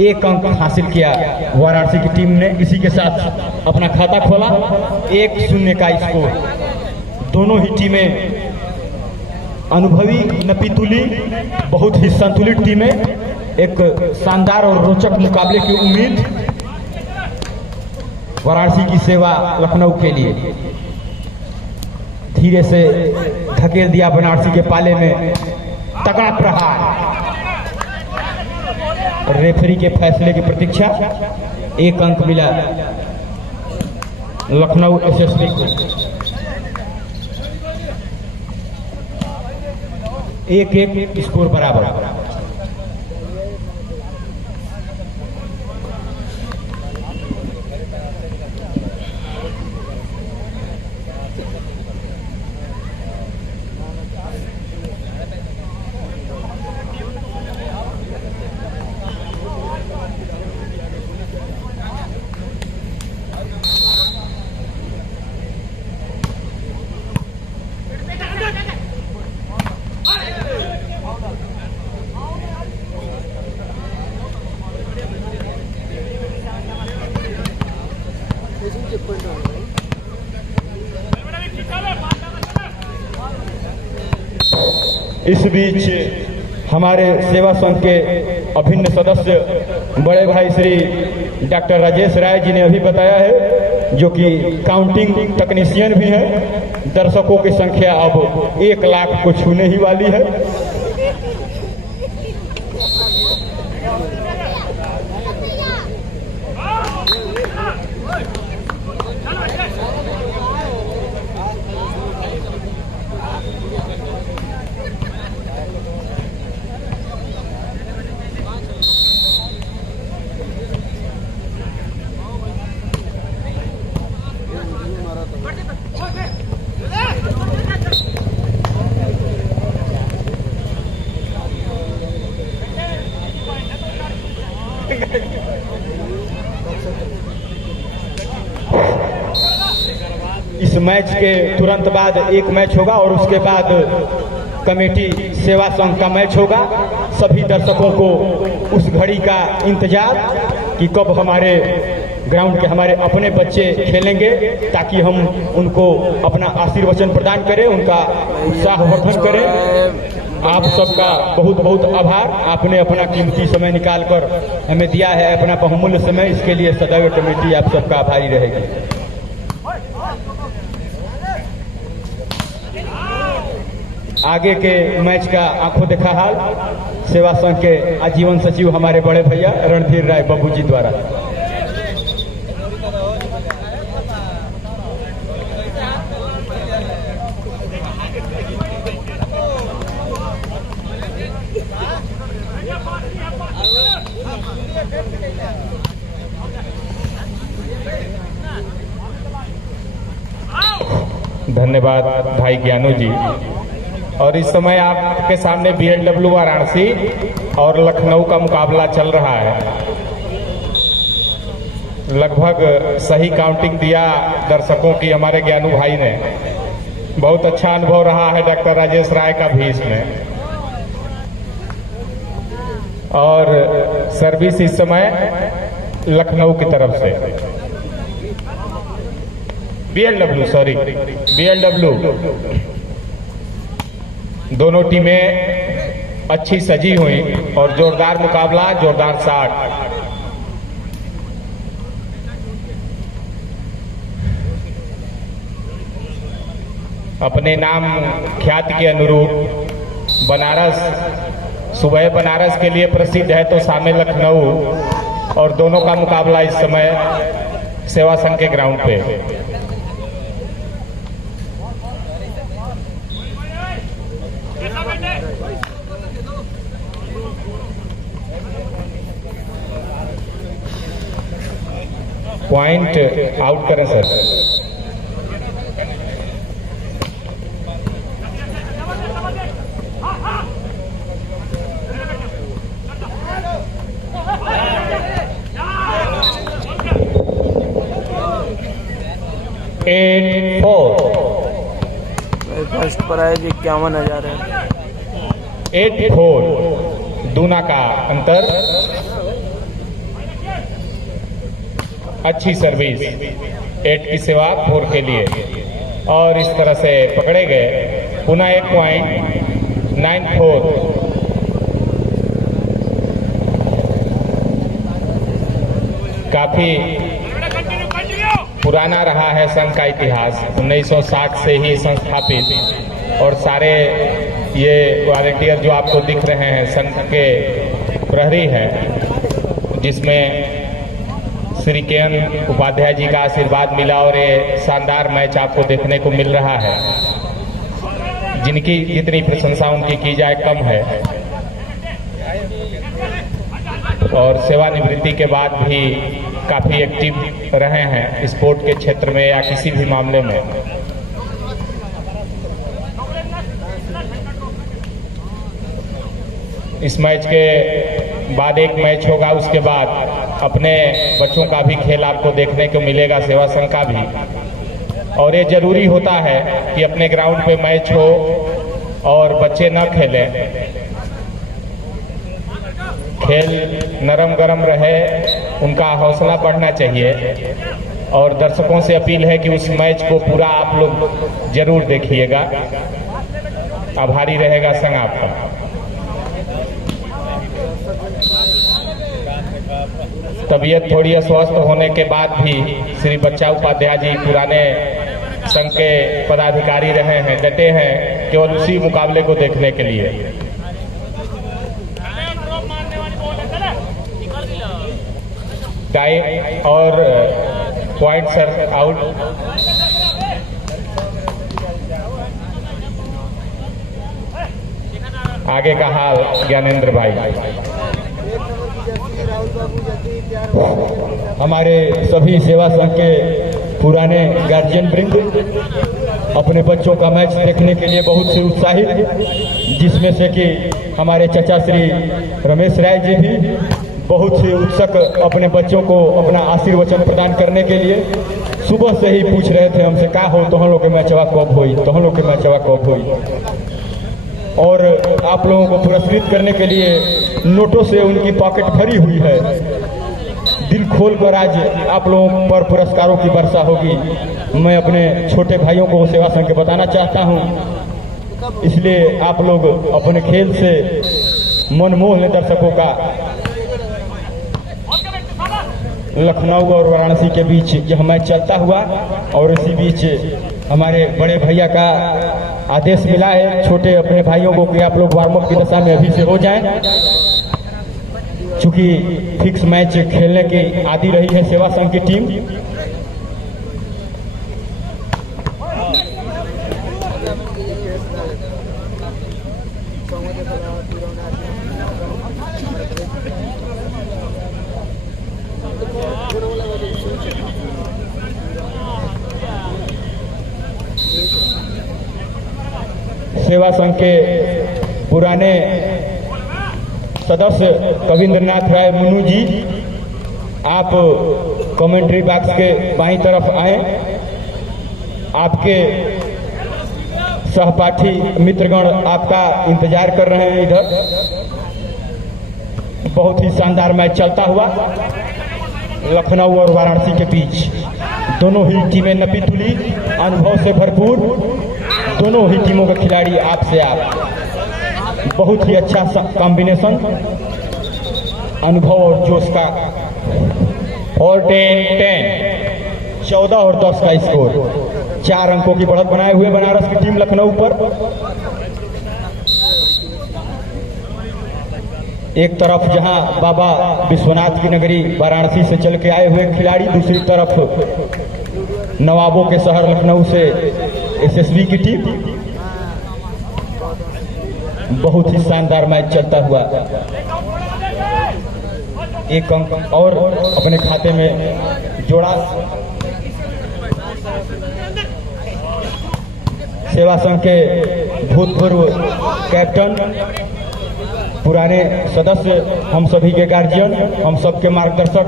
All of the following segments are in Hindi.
1 अंक हासिल किया वाराणसी की टीम ने। इसी के साथ अपना खाता खोला, 1-0 का स्कोर। दोनों ही टीमें अनुभवी नपीतुली, बहुत ही संतुलित टीमें। एक शानदार और रोचक मुकाबले की उम्मीद वाराणसी की सेवा लखनऊ के लिए। धीरे से धकेल दिया बनारसी के पाले में, तगड़ा प्रहार। रेफरी के फैसले की प्रतीक्षा। 1 अंक मिला लखनऊ एसएसबी को। 1-1 स्कोर बराबर। इस बीच हमारे सेवा संघ के अभिन्न सदस्य बड़े भाई श्री डॉक्टर राजेश राय जी ने अभी बताया है, जो कि काउंटिंग टेक्नीशियन भी हैं। दर्शकों की संख्या अब 1 लाख को छूने ही वाली है। इस मैच के तुरंत बाद एक मैच होगा और उसके बाद कमेटी सेवा संघ का मैच होगा। सभी दर्शकों को उस घड़ी का इंतजार कि कब हमारे ग्राउंड के हमारे अपने बच्चे खेलेंगे, ताकि हम उनको अपना आशीर्वचन प्रदान करें, उनका उत्साहवर्धन करें। आप सबका बहुत बहुत आभार। आपने अपना कीमती समय निकालकर हमें दिया है, अपना बहुमूल्य समय। इसके लिए सदैव कमेटी आप सबका आभारी रहेगी। आगे के मैच का आंखों देखा हाल सेवा संघ के आजीवन सचिव हमारे बड़े भैया रणधीर राय बाबू जी द्वारा। धन्यवाद भाई ज्ञानू जी। और इस समय आपके सामने बीएलडब्ल्यू वाराणसी और लखनऊ का मुकाबला चल रहा है। लगभग सही काउंटिंग दिया दर्शकों की हमारे ज्ञानू भाई ने। बहुत अच्छा अनुभव रहा है डॉक्टर राजेश राय का भी इसमें। और सर्विस इस समय लखनऊ की तरफ से बीएलडब्ल्यू दोनों टीमें अच्छी सजी हुई और जोरदार मुकाबला, जोरदार शॉट। अपने नाम ख्याति के अनुरूप बनारस, सुबह बनारस के लिए प्रसिद्ध है तो सामने लखनऊ, और दोनों का मुकाबला इस समय सेवा संघ के ग्राउंड पे। पॉइंट आउट करें सर। फर्स्ट प्राइज 51,000 है। 8-4 दूना का अंतर। अच्छी सर्विस 8 की सेवा 4 के लिए और इस तरह से पकड़े गए। पुनः 1 पॉइंट 9-4। काफी पुराना रहा है संघ का इतिहास, 1960 से ही संस्थापित, और सारे ये वॉलंटियर जो आपको दिख रहे हैं संघ के प्रहरी हैं, जिसमें श्री के.एन. उपाध्याय जी का आशीर्वाद मिला और ये शानदार मैच आपको देखने को मिल रहा है, जिनकी जितनी प्रशंसा उनकी की जाए कम है। और सेवानिवृत्ति के बाद भी काफी एक्टिव रहे हैं स्पोर्ट के क्षेत्र में या किसी भी मामले में। इस मैच के बाद एक मैच होगा, उसके बाद अपने बच्चों का भी खेल आपको देखने को मिलेगा, सेवा संघ का भी। और ये जरूरी होता है कि अपने ग्राउंड पे मैच हो और बच्चे न खेलें, खेल नरम गरम रहे, उनका हौसला बढ़ना चाहिए। और दर्शकों से अपील है कि उस मैच को पूरा आप लोग जरूर देखिएगा। आभारी रहेगा संघ आपका। तबीयत थोड़ी अस्वस्थ होने के बाद भी श्री बच्चा उपाध्याय जी पुराने संघ के पदाधिकारी रहे हैं, डटे हैं केवल उसी मुकाबले को देखने के लिए। टाइम और पॉइंट सर आउट। आगे का हाल ज्ञानेंद्र भाई। हमारे सभी सेवा संघ के पुराने गार्जियन वृंद अपने बच्चों का मैच देखने के लिए बहुत से उत्साहित, जिसमें से कि हमारे चाचा श्री रमेश राय जी भी बहुत से उत्सुक अपने बच्चों को अपना आशीर्वचन प्रदान करने के लिए सुबह से ही पूछ रहे थे हमसे, का हो तो हम लोग के मैचवा कब होई, तो हम लोग के मैचवा कब होई। और आप लोगों को पुरस्कृत करने के लिए नोटों से उनकी पॉकेट भरी हुई है। दिल खोल कर आज आप लोगों पर पुरस्कारों की वर्षा होगी। मैं अपने छोटे भाइयों को सेवा संघ के बताना चाहता हूं, इसलिए आप लोग अपने खेल से मनमोह लें दर्शकों का। लखनऊ और वाराणसी के बीच यह मैच चलता हुआ और इसी बीच हमारे बड़े भैया का आदेश मिला है छोटे अपने भाइयों को कि आप लोग वार्म अप की दशा में अभी से हो जाएं, चूंकि फिक्स मैच खेलने की आदी रही है सेवा संघ की टीम। सेवा संघ के पुराने सदस्य कविंद्रनाथ राय मुन्नू जी, आप कमेंट्री बॉक्स के बाईं तरफ आए। आपके सहपाठी मित्रगण आपका इंतजार कर रहे हैं इधर। बहुत ही शानदार मैच चलता हुआ लखनऊ और वाराणसी के बीच। दोनों ही टीमें नपी तुली, अनुभव से भरपूर, दोनों ही टीमों के खिलाड़ी आपसे आप। बहुत ही अच्छा कॉम्बिनेशन, अनुभव और जोश का। और 10-10 14 और 10 का स्कोर। 4 अंकों की बढ़त बनाए हुए बनारस की टीम लखनऊ पर। एक तरफ जहां बाबा विश्वनाथ की नगरी वाराणसी से चल के आए हुए खिलाड़ी, दूसरी तरफ नवाबों के शहर लखनऊ से एसएसबी की टीम। बहुत ही शानदार मैच चलता हुआ। एक अंक और अपने खाते में जोड़ा। सेवा संघ के भूतपूर्व कैप्टन, पुराने सदस्य, हम सभी के गार्जियन, हम सबके मार्गदर्शक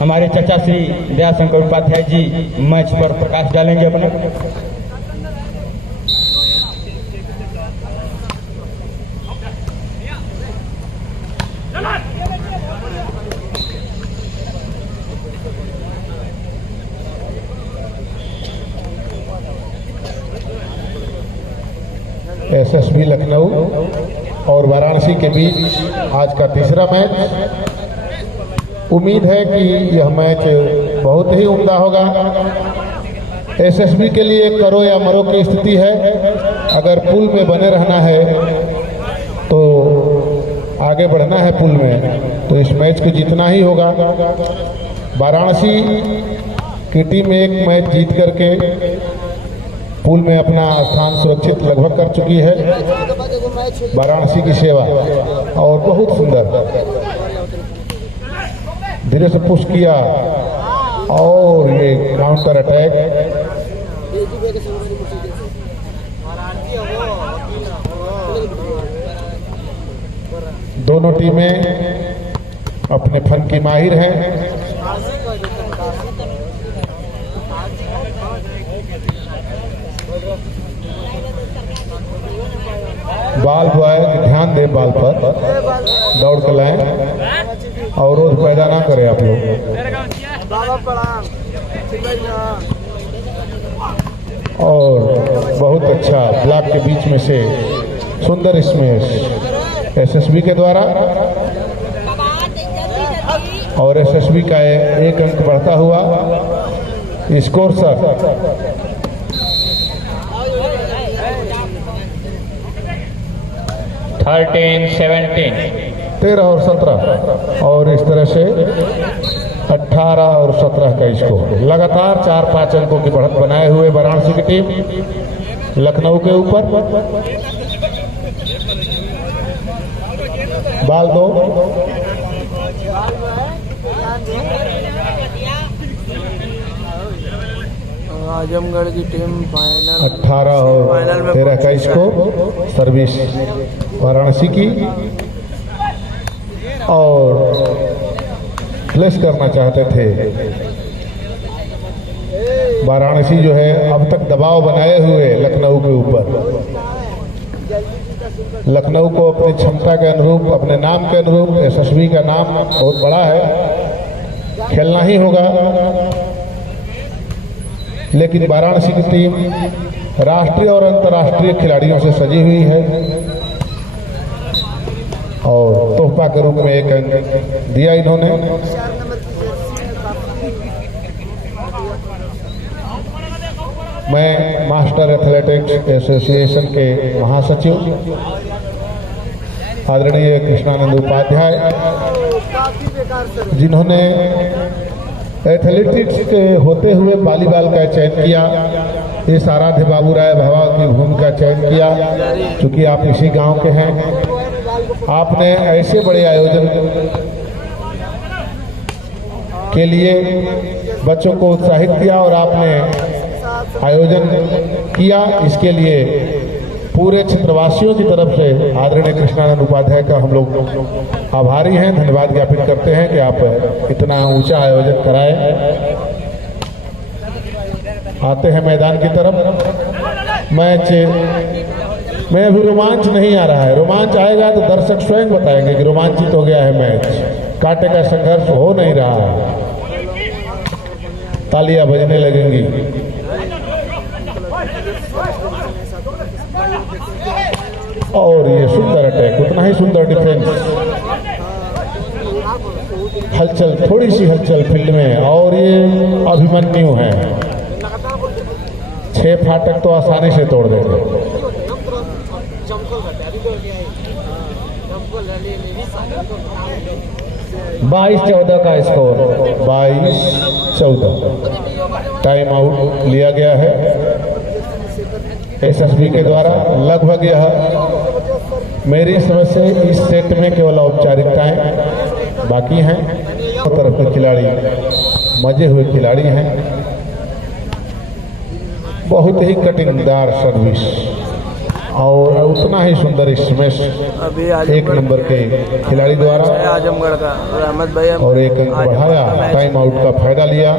हमारे चाचा श्री दयाशंकर उपाध्याय जी मैच पर प्रकाश डालेंगे अपने। एसएसबी लखनऊ और वाराणसी के बीच आज का तीसरा मैच। उम्मीद है कि यह मैच बहुत ही उम्दा होगा। एसएसबी के लिए करो या मरो की स्थिति है। अगर पुल में बने रहना है तो आगे बढ़ना है पुल में, तो इस मैच को जीतना ही होगा। वाराणसी की टीम एक मैच जीत करके पुल में अपना स्थान सुरक्षित लगभग कर चुकी है। वाराणसी की सेवा और बहुत सुंदर धीरे से पुश किया और ये काउंटर अटैक। दोनों टीमें अपने फन की माहिर हैं। बाल बॉय ध्यान दे, बाल पर दौड़ कर लाएं और रोज पैदा ना करें आप लोग। और बहुत अच्छा ब्लॉक के बीच में से सुंदर स्मैश एसएसबी के द्वारा, और एसएसबी का एक अंक बढ़ता हुआ स्कोर सर 13 और 17 और इस तरह से 18 और 17 का स्कोर। लगातार 4-5 अंकों की बढ़त बनाए हुए वाराणसी की टीम लखनऊ के ऊपर। बाल 2 आजमगढ़ की टीम फाइनल 18 और 13 का स्कोर सर्विस वाराणसी की, और प्लेस करना चाहते थे। वाराणसी जो है अब तक दबाव बनाए हुए लखनऊ के ऊपर। लखनऊ को अपनी क्षमता के अनुरूप, अपने नाम के अनुरूप, एसएसबी का नाम बहुत बड़ा है, खेलना ही होगा। लेकिन वाराणसी की टीम राष्ट्रीय और अंतर्राष्ट्रीय खिलाड़ियों से सजी हुई है और तोहफा के रूप में एक अंक दिया इन्होंने। मैं मास्टर एथलेटिक्स एसोसिएशन के महासचिव आदरणीय कृष्णानंद उपाध्याय, जिन्होंने एथलेटिक्स के होते हुए वॉलीबॉल का चयन किया, इस आराध्य बाबू राय भवा की भूमि का चयन किया। चूंकि आप इसी गांव के हैं, आपने ऐसे बड़े आयोजन के लिए बच्चों को उत्साहित किया और आपने आयोजन किया। इसके लिए पूरे क्षेत्रवासियों की तरफ से आदरणीय कृष्णानंद उपाध्याय का हम लोग आभारी हैं, धन्यवाद ज्ञापित करते हैं कि आप इतना ऊंचा आयोजन कराए। आते हैं मैदान की तरफ। मैच में अभी रोमांच नहीं आ रहा है, रोमांच आएगा तो दर्शक स्वयं बताएंगे कि रोमांचित हो गया है मैच। कांटे का संघर्ष हो नहीं रहा है, तालियां बजने लगेंगी। और ये सुंदर अटैक, उतना ही सुंदर डिफेंस। हलचल, थोड़ी सी हलचल फील्ड में, और ये अभिमन्यु है। 6 फाटक तो आसानी से तोड़ देंगे। 22-14 का स्कोर। 22-14 टाइम आउट लिया गया है एसएसबी के द्वारा। लगभग यह मेरी समझ से इस सेट में केवल औपचारिकताएं बाकी हैं। तरफ के खिलाड़ी मजे हुए खिलाड़ी हैं। बहुत ही कटिंगदार सर्विस और उतना ही सुंदर स्मैश एक नंबर के खिलाड़ी द्वारा। आजमगढ़ का रहमत भाई और एक अंक बढ़ाया। टाइम आउट का फायदा लिया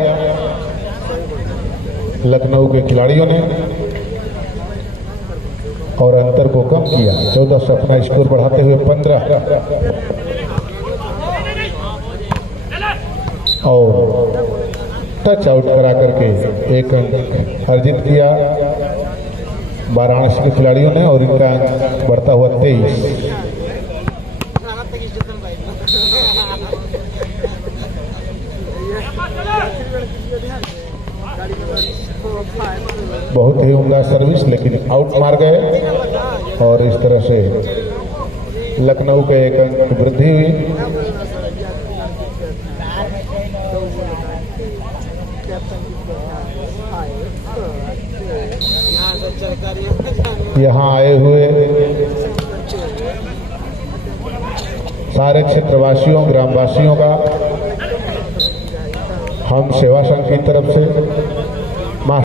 लखनऊ के खिलाड़ियों ने और अंतर को कम किया। 14 से अपना स्कोर बढ़ाते हुए 15 और टच आउट करा करके एक अंक अर्जित किया। वाराणसी के खिलाड़ियों ने और इनका अंक बढ़ता हुआ 23। बहुत ही उम्दा सर्विस, लेकिन आउट मार गए और इस तरह से लखनऊ के एक अंक वृद्धि हुई। यहाँ आए हुए सारे क्षेत्रवासियों, ग्रामवासियों का हम सेवा संघ की तरफ से